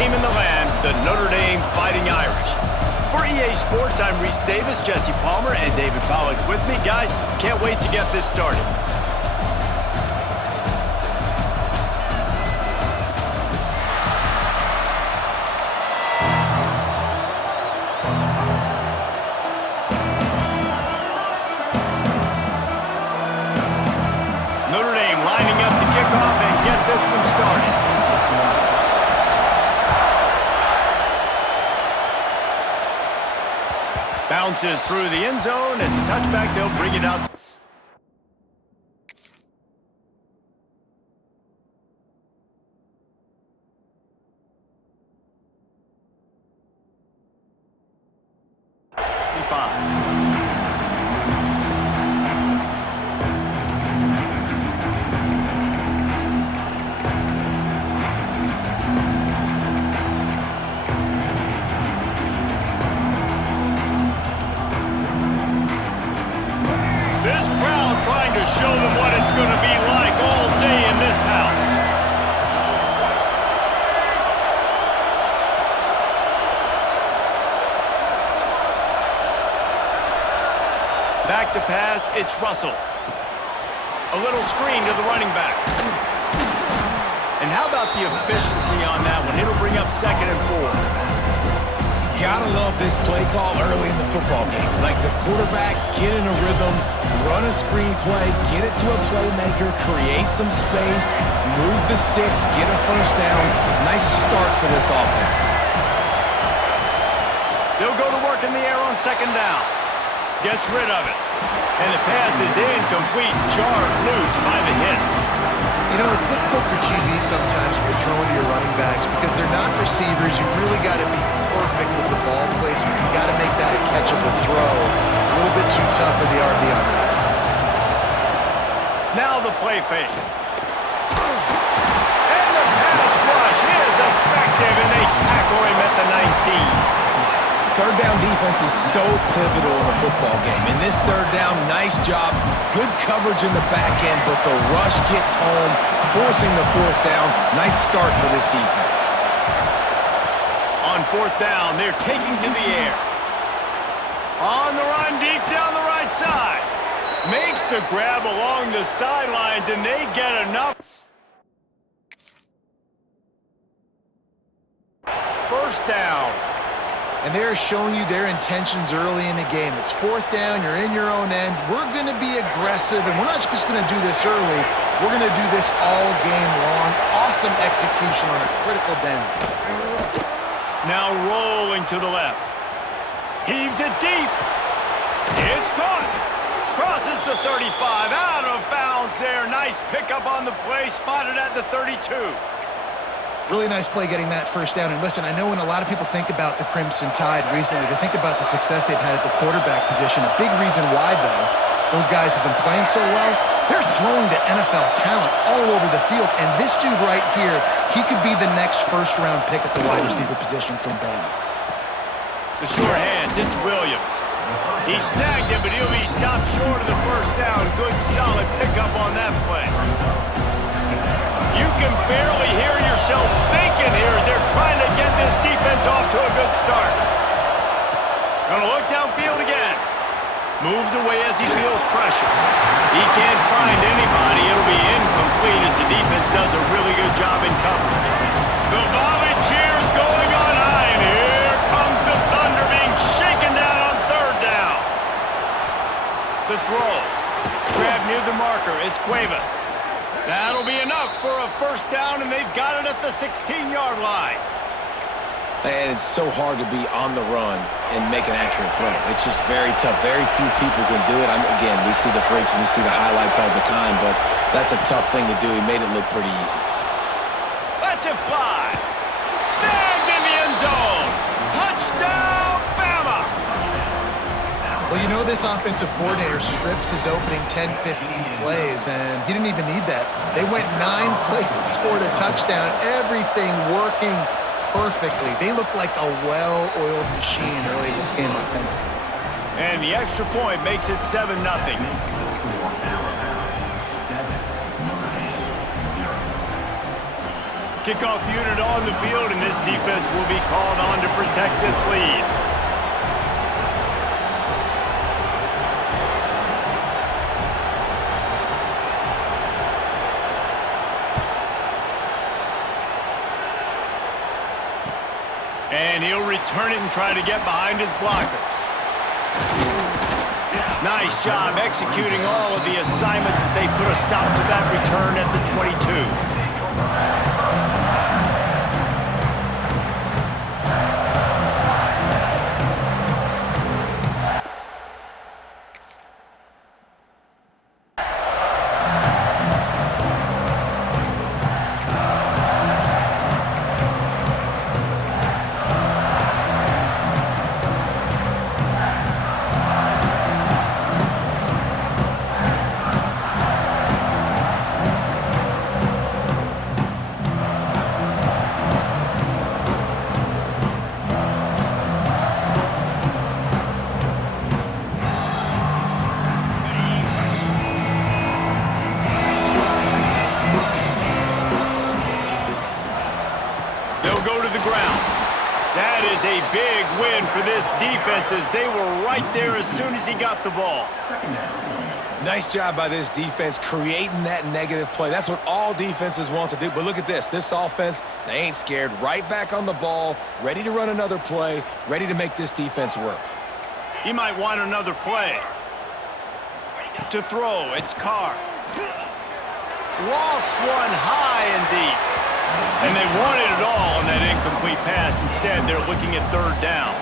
team in the land, the Notre Dame Fighting Irish. For EA Sports, I'm Reese Davis, Jesse Palmer, and David Pollack with me. Guys, can't wait to get this started. Notre Dame lining up to kick off and get this one started. Bounces through the end zone. It's a touchback. They'll bring it out. This crowd trying to show them what it's going to be like all day in this house. Back to pass, it's Russell. A little screen to the running back. And how about the efficiency on that one? It'll bring up 2nd and 4. Gotta love this play call early in the football game. Like the quarterback, get in a rhythm, run a screen play, get it to a playmaker, create some space, move the sticks, get a first down. Nice start for this offense. They'll go to work in the air on 2nd down. Gets rid of it. And the pass is incomplete, jarred loose by the hit. You know, it's difficult for QBs sometimes when you're throwing to your running backs because they're not receivers. You really got to be perfect with the ball placement. You got to make that a catchable throw. A little bit too tough for the RB on that. Now the play fake. And the pass rush is effective, and they tackle him at the 19. Third down defense is so pivotal in a football game. In this third down, nice job. Good coverage in the back end, but the rush gets home, forcing the 4th down. Nice start for this defense. On 4th down, they're taking to the air. On the run, deep down the right side. Makes the grab along the sidelines, and they get enough. First down. And they're showing you their intentions early in the game. It's 4th down, you're in your own end. We're going to be aggressive, and we're not just going to do this early. We're going to do this all game long. Awesome execution on a critical down. Now rolling to the left. Heaves it deep. It's caught. Crosses the 35. Out of bounds there. Nice pickup on the play. Spotted at the 32. Really nice play getting that first down. And listen, I know when a lot of people think about the Crimson Tide recently, they think about the success they've had at the quarterback position. A big reason why, though, those guys have been playing so well, they're throwing to NFL talent all over the field. And this dude right here, he could be the next first-round pick at the wide receiver position from Bama. The short hands, it's Williams. He snagged it, but he'll be stopped short of the first down. Good, solid pickup on that play. You can barely hear yourself thinking here as they're trying to get this defense off to a good start. Gonna look downfield again. Moves away as he feels pressure. He can't find anybody. It'll be incomplete as the defense does a really good job in coverage. The volley cheers going on high, and here comes the Thunder being shaken down on 3rd down. The throw. Grab near the marker. It's Cuevas. That'll be enough for a first down, and they've got it at the 16-yard line. And it's so hard to be on the run and make an accurate throw. It's just very tough. Very few people can do it. Again, we see the freaks and we see the highlights all the time, but that's a tough thing to do. He made it look pretty easy. Lets it fly. Snagged in the end zone. Touchdown, Bama! Well, you know this offensive coordinator scripts his opening 10, 15 plays, and he didn't even need that. They went 9 plays and scored a touchdown. Everything working perfectly. They look like a well-oiled machine early in this game offensively. And the extra point makes it 7-0. Kickoff unit on the field, and this defense will be called on to protect this lead. And he'll return it and try to get behind his blockers. Nice job executing all of the assignments as they put a stop to that return at the 22. That is a big win for this defense as they were right there as soon as he got the ball. Nice job by this defense creating that negative play. That's what all defenses want to do. But look at this. This offense, they ain't scared. Right back on the ball, ready to run another play, ready to make this defense work. He might want another play. To throw, it's Carr. Lofts one high and deep. And they wanted it all on that incomplete pass. Instead, they're looking at third down.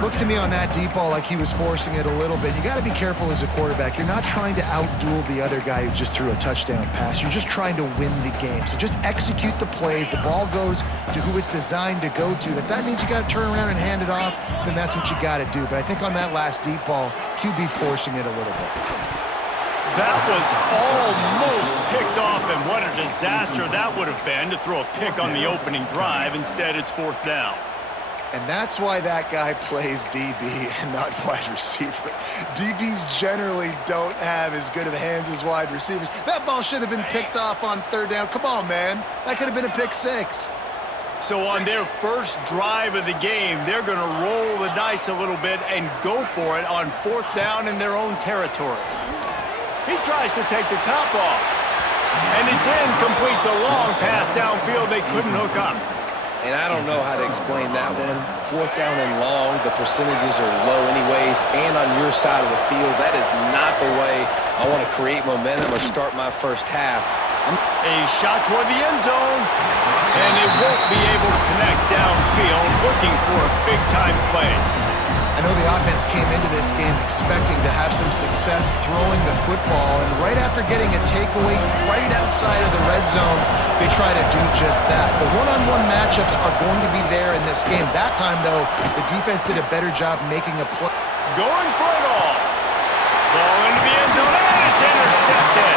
Looked to me on that deep ball like he was forcing it a little bit. You got to be careful as a quarterback. You're not trying to outduel the other guy who just threw a touchdown pass. You're just trying to win the game. So just execute the plays. The ball goes to who it's designed to go to. If that means you got to turn around and hand it off, then that's what you got to do. But I think on that last deep ball, QB forcing it a little bit. That was almost picked off, and what a disaster that would have been to throw a pick on the opening drive. Instead, it's fourth down. And that's why that guy plays DB and not wide receiver. DBs generally don't have as good of hands as wide receivers. That ball should have been picked off on third down. Come on, man. That could have been a pick six. So on their first drive of the game, they're going to roll the dice a little bit and go for it on fourth down in their own territory. He tries to take the top off. And it's incomplete. The long pass downfield, they couldn't hook up. And I don't know how to explain that one. Fourth down and long, the percentages are low anyways. And on your side of the field, that is not the way I want to create momentum or start my first half. A shot toward the end zone. And it won't be able to connect downfield, looking for a big-time play. I know the offense came into this game expecting to have some success throwing the football, and right after getting a takeaway right outside of the red zone, they try to do just that. The one-on-one matchups are going to be there in this game. That time, though, the defense did a better job making a play. Going for it all. Ball into the end zone, and it's intercepted.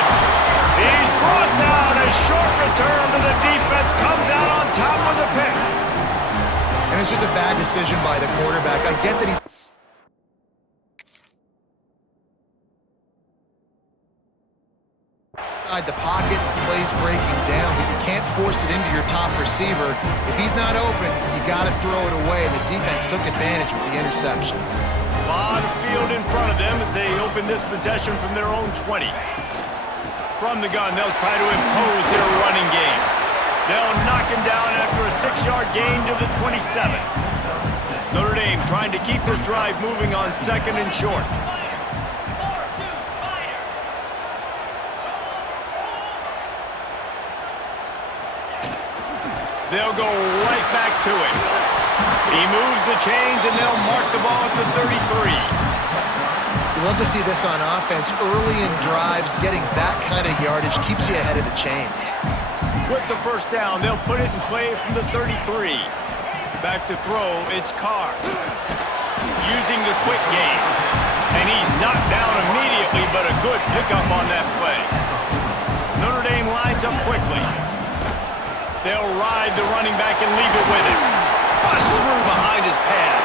He's brought down. A short return to the defense comes out on top of the pick. And it's just a bad decision by the quarterback. I get that he's inside the pocket, the play's breaking down, but you can't force it into your top receiver. If he's not open, you got to throw it away. The defense took advantage with the interception. A lot of field in front of them as they open this possession from their own 20. From the gun, they'll try to impose their running game. They'll knock him down after a 6-yard gain to the 27. Notre Dame trying to keep this drive moving on second and short. They'll go right back to it. He moves the chains, and they'll mark the ball at the 33. You love to see this on offense. Early in drives, getting that kind of yardage keeps you ahead of the chains. With the first down, they'll put it in play from the 33. Back to throw, it's Carr. Using the quick game. And he's knocked down immediately, but a good pickup on that play. Notre Dame lines up quickly. They'll ride the running back and leave it with him. Bust through behind his pad.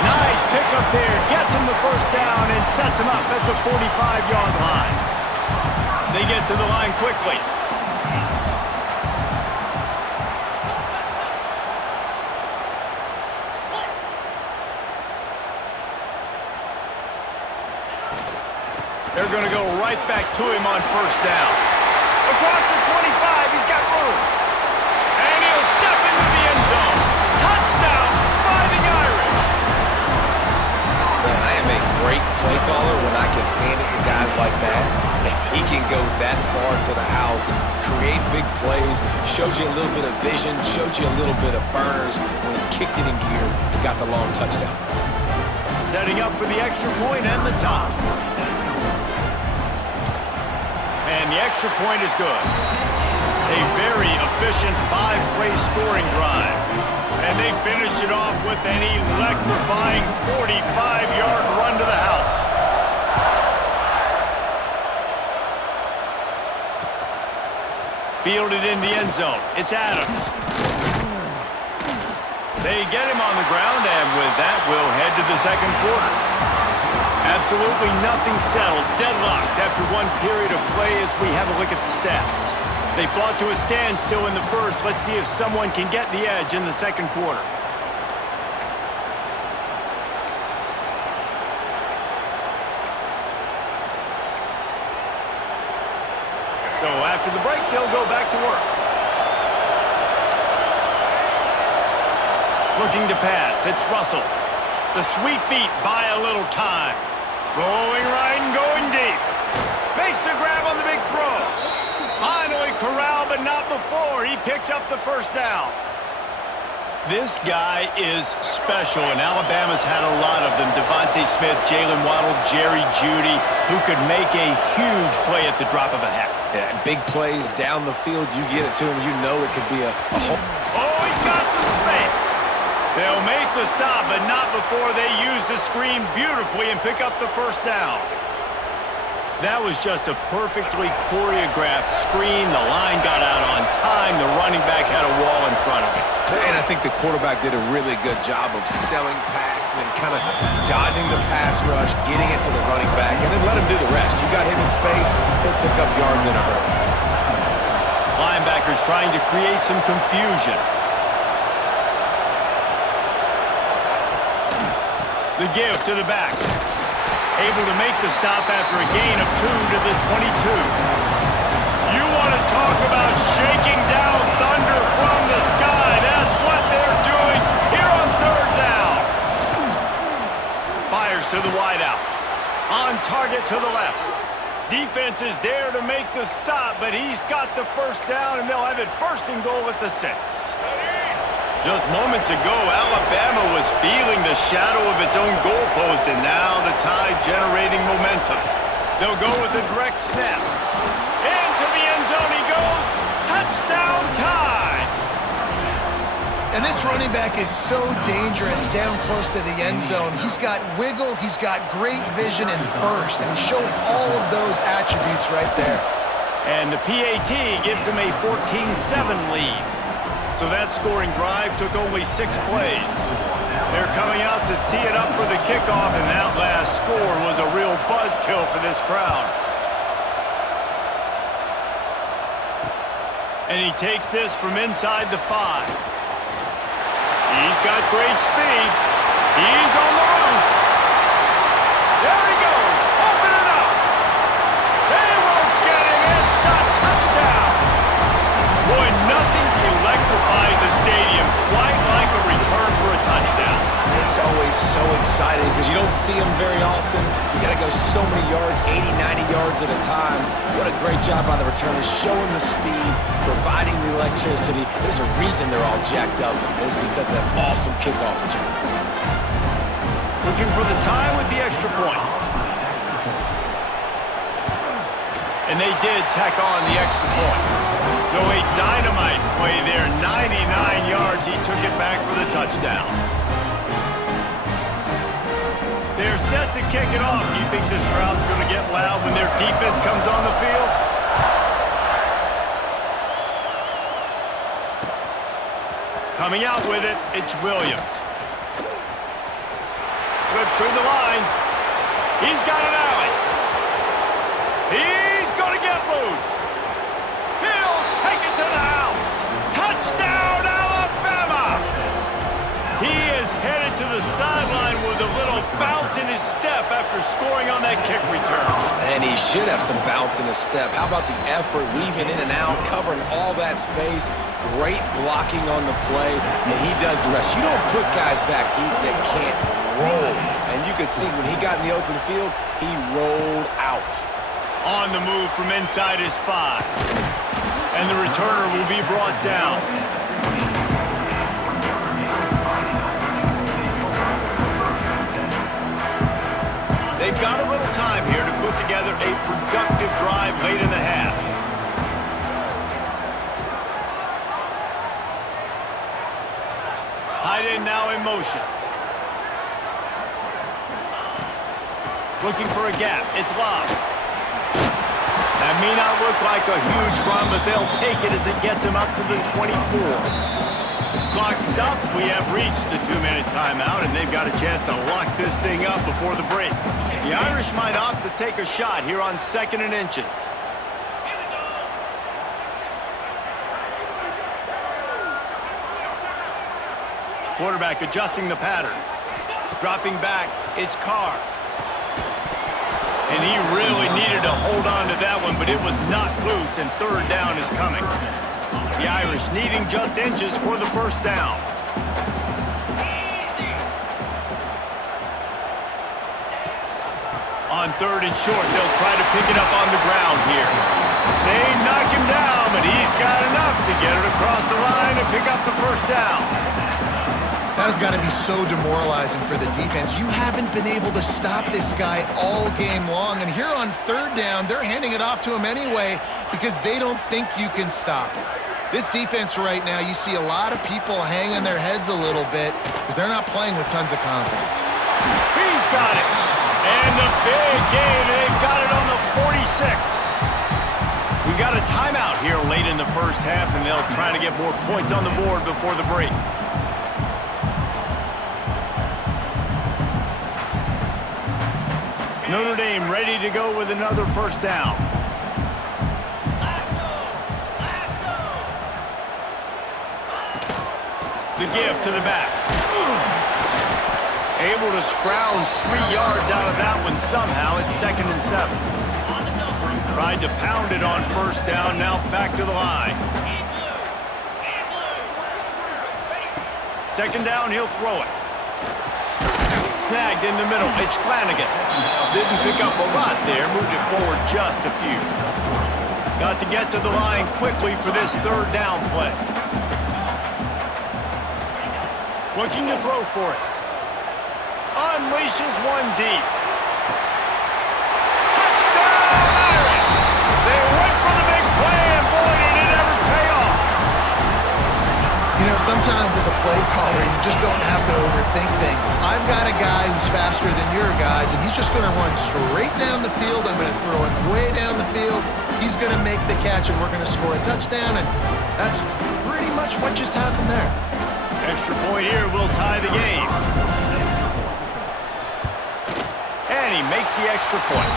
Nice pickup there. Gets him the first down and sets him up at the 45-yard line. They get to the line quickly. They're going to go right back to him on first down. Across the 25, he's got room. And he'll step into the end zone. Touchdown, Fighting Irish. Man, I am a great play caller when I can hand it to guys like that. And he can go that far to the house, create big plays, showed you a little bit of vision, showed you a little bit of burners when he kicked it in gear and got the long touchdown. Setting up for the extra point and the top. And the extra point is good. A very efficient 5-play scoring drive. And they finish it off with an electrifying 45-yard run to the house. Fielded in the end zone. It's Adams. They get him on the ground, and with that, we'll head to the second quarter. Absolutely nothing settled. Deadlocked after one period of play as we have a look at the stats. They fought to a standstill in the first. Let's see if someone can get the edge in the second quarter. So after the break, they'll go back to work. Looking to pass, it's Russell. The sweet feet buy a little time. Rolling right and going deep. Makes the grab on the big throw. Finally corralled, but not before. He picked up the first down. This guy is special, and Alabama's had a lot of them. Devontae Smith, Jalen Waddle, Jerry Jeudy, who could make a huge play at the drop of a hat. Yeah, big plays down the field, you get it to him, you know it could be a whole... Oh, he's got some space. They'll make the stop, but not before they use the screen beautifully and pick up the first down. That was just a perfectly choreographed screen. The line got out on time. The running back had a wall in front of him. And I think the quarterback did a really good job of selling pass and then kind of dodging the pass rush, getting it to the running back, and then let him do the rest. You got him in space, he'll pick up yards in a hurry. Linebackers trying to create some confusion. The give to the back. Able to make the stop after a gain of 2 to the 22. You want to talk about shaking down thunder from the sky. That's what they're doing here on third down. Fires to the wideout. On target to the left. Defense is there to make the stop, but he's got the first down, and they'll have it first and goal at the 6. Just moments ago, Alabama was feeling the shadow of its own goalpost, and now the Tide generating momentum. They'll go with a direct snap. Into the end zone he goes. Touchdown Tide! And this running back is so dangerous down close to the end zone. He's got wiggle, he's got great vision and burst, and he showed all of those attributes right there. And the PAT gives him a 14-7 lead. So that scoring drive took only 6 plays. They're coming out to tee it up for the kickoff, and that last score was a real buzzkill for this crowd. And he takes this from inside the 5. He's got great speed. He's on the loose. There he goes. Open it up. They won't get him. It's a touchdown. Boy, nothing electrifies a stadium quite like a return for a touchdown. It's always so exciting because you don't see them very often. You got to go so many yards, 80, 90 yards at a time. What a great job by the returners, showing the speed, providing the electricity. There's a reason they're all jacked up, and it's because of that awesome kickoff return. Looking for the time with the extra point. And they did tack on the extra point. So a dynamite play there, 99 yards. He took it back for the touchdown. They're set to kick it off. Do you think this crowd's going to get loud when their defense comes on the field? Coming out with it, it's Williams. Slips through the line. He's got an alley. He's going to get loose. He'll take it to the house. Touchdown, Alabama! He is headed to the sideline with a little bounce in his step after scoring on that kick return. And he should have some bounce in his step. How about the effort, weaving in and out, covering all that space, great blocking on the play, and he does the rest. You don't put guys back deep that can't roll. And you could see when he got in the open field, he rolled out. On the move from inside his 5. And the returner will be brought down. They've got a little time here to put together a productive drive late in the half. Tight end now in motion. Looking for a gap. It's Love. That may not look like a huge run, but they'll take it as it gets him up to the 24. Clock stops. We have reached the 2-minute timeout, and they've got a chance to lock this thing up before the break. The Irish might opt to take a shot here on 2nd and inches. Quarterback adjusting the pattern. Dropping back, it's Carr. And he really needed to hold on to that one, but it was not loose, and 3rd down is coming. The Irish needing just inches for the 1st down. On 3rd and short, they'll try to pick it up on the ground here. They knock him down, but he's got enough to get it across the line and pick up the 1st down. That has got to be so demoralizing for the defense. You haven't been able to stop this guy all game long. And here on 3rd down, they're handing it off to him anyway because they don't think you can stop him. This defense right now, you see a lot of people hanging their heads a little bit because they're not playing with tons of confidence. He's got it. And the big game, and they've got it on the 46. We got a timeout here late in the 1st half, and they'll try to get more points on the board before the break. Notre Dame ready to go with another 1st down. The give to the back. Able to scrounge 3 yards out of that one somehow. It's 2nd and 7. Tried to pound it on 1st down, now back to the line. 2nd down, he'll throw it. Snagged in the middle, it's Flanagan. Didn't pick up a lot there, moved it forward just a few. Got to get to the line quickly for this 3rd down play. Looking to throw for it. Unleashes one deep. Touchdown, Irish! They went for the big play, and boy, did it ever pay off. You know, sometimes as a play caller, you just don't have to overthink things. I've got a guy who's faster than your guys, and he's just going to run straight down the field. I'm going to throw it way down the field. He's going to make the catch, and we're going to score a touchdown, and that's pretty much what just happened there. Extra point here will tie the game. And he makes the extra point.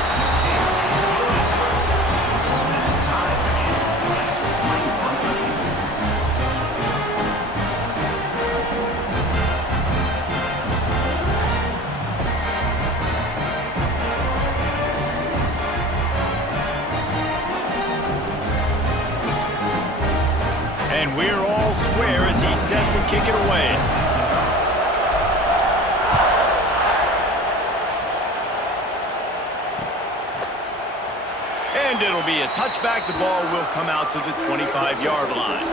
And we're all square as he's set to kick it away. And it'll be a touchback. The ball will come out to the 25-yard line.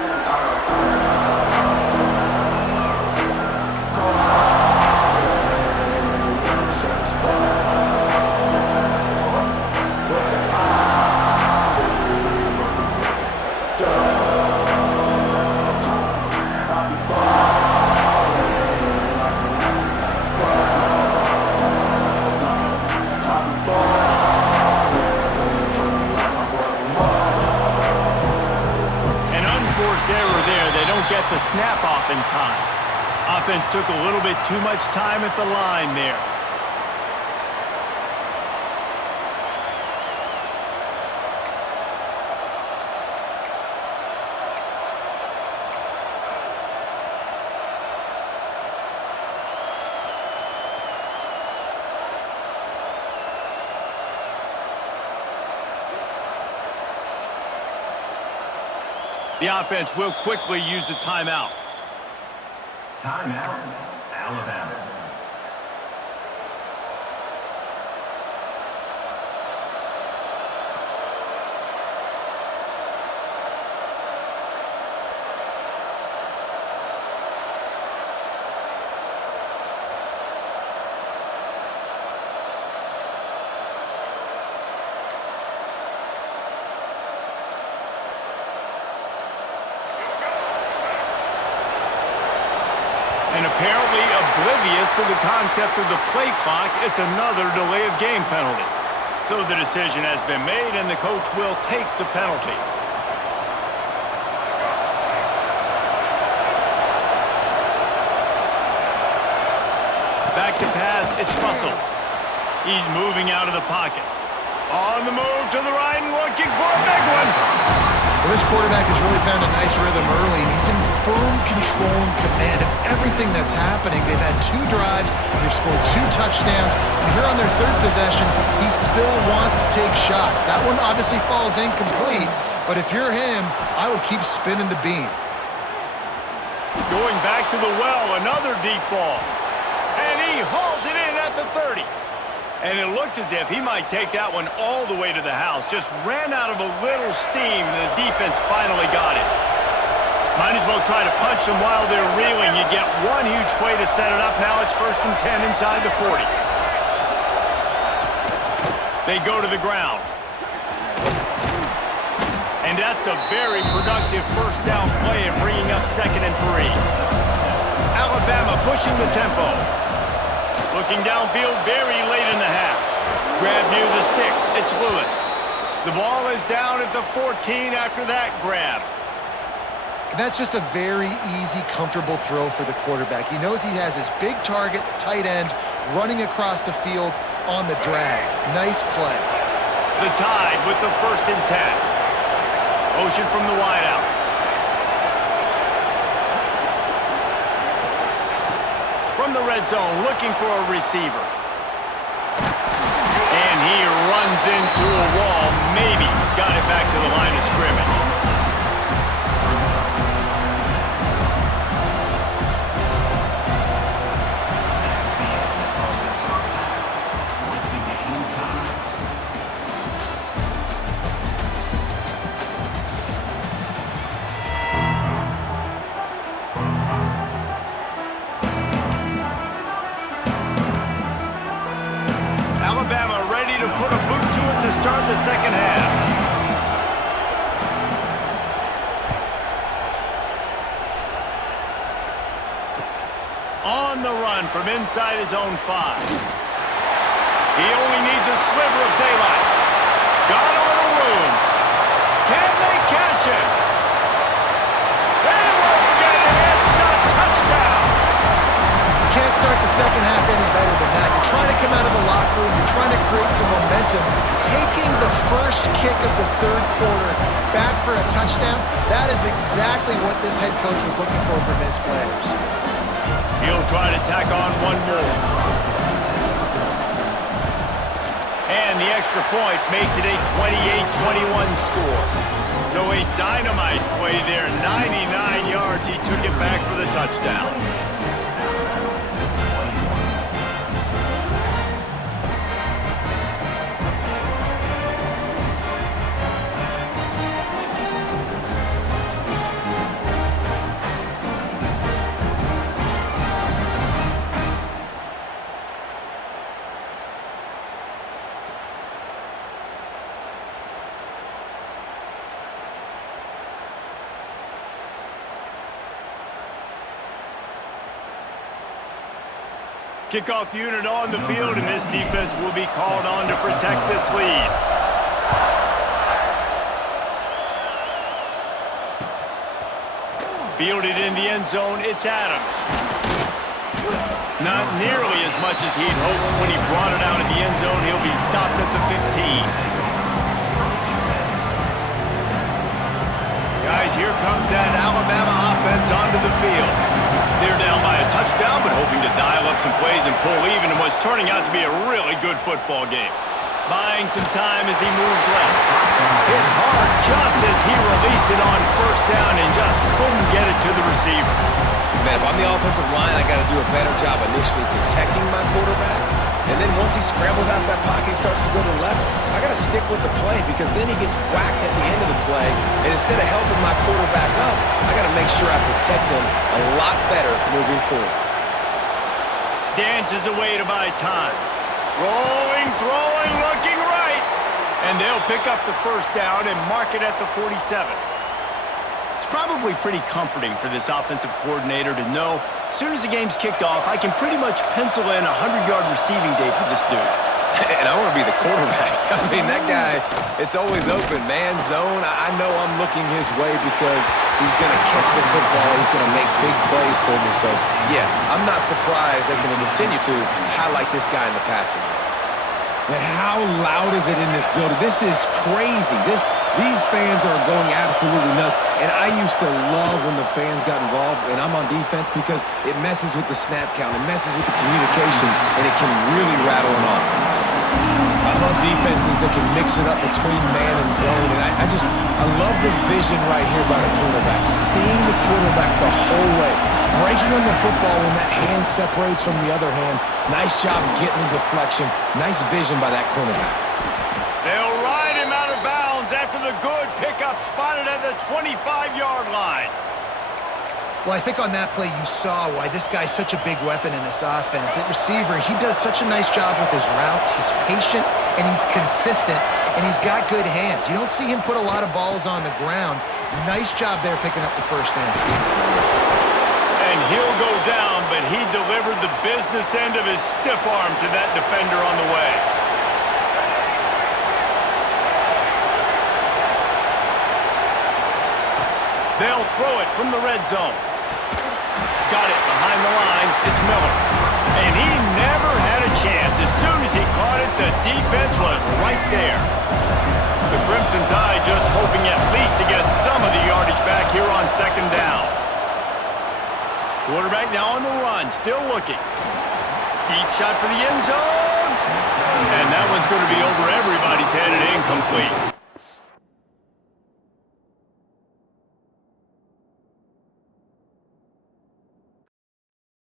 Get the snap off in time. Offense took a little bit too much time at the line there. The offense will quickly use a timeout. Timeout, Alabama. And apparently oblivious to the concept of the play clock, it's another delay of game penalty. So the decision has been made, and the coach will take the penalty. Back to pass, it's Russell. He's moving out of the pocket. On the move to the right and looking for a big one. Well, this quarterback has really found a nice rhythm early. He's in firm control and command of everything that's happening. They've had 2 drives. They've scored 2 touchdowns. And here on their 3rd possession, he still wants to take shots. That one obviously falls incomplete. But if you're him, I would keep spinning the beam. Going back to the well, another deep ball. And he hauls it in at the 30. And it looked as if he might take that one all the way to the house. Just ran out of a little steam, and the defense finally got it. Might as well try to punch them while they're reeling. You get one huge play to set it up. Now it's 1st and 10 inside the 40. They go to the ground. And that's a very productive 1st down play and bringing up 2nd and 3. Alabama pushing the tempo. Looking downfield very late in the half. Grab near the sticks. It's Lewis. The ball is down at the 14 after that grab. That's just a very easy, comfortable throw for the quarterback. He knows he has his big target, the tight end, running across the field on the drag. Nice play. The Tide with the 1st and 10. Motion from the wideout. From the red zone, looking for a receiver. And he runs into a wall. Maybe got it back to the line of scrimmage. Alabama ready to put a boot to it to start the 2nd half. On the run from inside his own 5. He only needs a sliver of daylight. Got a little room. Can they catch him? They won't get it. It's a touchdown. You can't start the 2nd half any better than that. You're trying to come out of the locker room. You're trying to create some momentum. Taking the first kick of the 3rd quarter back for a touchdown, that is exactly what this head coach was looking for from his players. He'll try to tack on one more. And the extra point makes it a 28-21 score. So a dynamite play there. 99 yards. He took it back for the touchdown. Kickoff unit on the field, and this defense will be called on to protect this lead. Fielded in the end zone, it's Adams. Not nearly as much as he'd hoped when he brought it out of the end zone. He'll be stopped at the 15. Guys, here comes that Alabama offense onto the field. They're down by a touchdown, but hoping to dial up some plays and pull even in what's turning out to be a really good football game. Buying some time as he moves left. Hit hard just as he released it on first down and just couldn't get it to the receiver. Man, if I'm the offensive line, I got to do a better job initially protecting my quarterback. And then once he scrambles out of that pocket, he starts to go to the left, I got to stick with the play because then he gets whacked at the end of the play. And instead of helping my quarterback up, I got to make sure I protect him a lot better moving forward. Dances away to buy time. Rolling, throwing, looking right. And they'll pick up the first down and mark it at the 47. It's probably pretty comforting for this offensive coordinator to know as soon as the game's kicked off, I can pretty much pencil in a 100-yard receiving day for this dude. And I want to be the quarterback. I mean, that guy, it's always open, man, zone. I know I'm looking his way because he's going to catch the football. He's going to make big plays for me. So, yeah, I'm not surprised they're going to continue to highlight this guy in the passing game. And how loud is it in this building? This is crazy. These fans are going absolutely nuts. And I used to love when the fans got involved, and I'm on defense because it messes with the snap count. It messes with the communication, and it can really rattle an offense. I love defenses that can mix it up between man and zone. And I love the vision right here by the quarterback. Seeing the quarterback the whole way. Breaking on the football when that hand separates from the other hand. Nice job getting the deflection. Nice vision by that cornerback. They'll ride him out of bounds after the good pickup spotted at the 25-yard line. Well, I think on that play you saw why this guy's such a big weapon in this offense. At receiver, he does such a nice job with his routes. He's patient, and he's consistent, and he's got good hands. You don't see him put a lot of balls on the ground. Nice job there picking up the first down. And he'll go down, but he delivered the business end of his stiff arm to that defender on the way. They'll throw it from the red zone. Got it behind the line. It's Miller. And he never had a chance. As soon as he caught it, the defense was right there. The Crimson Tide just hoping at least to get some of the yardage back here on second down. Quarterback now on the run, still looking. Deep shot for the end zone. And that one's going to be over everybody's head and incomplete.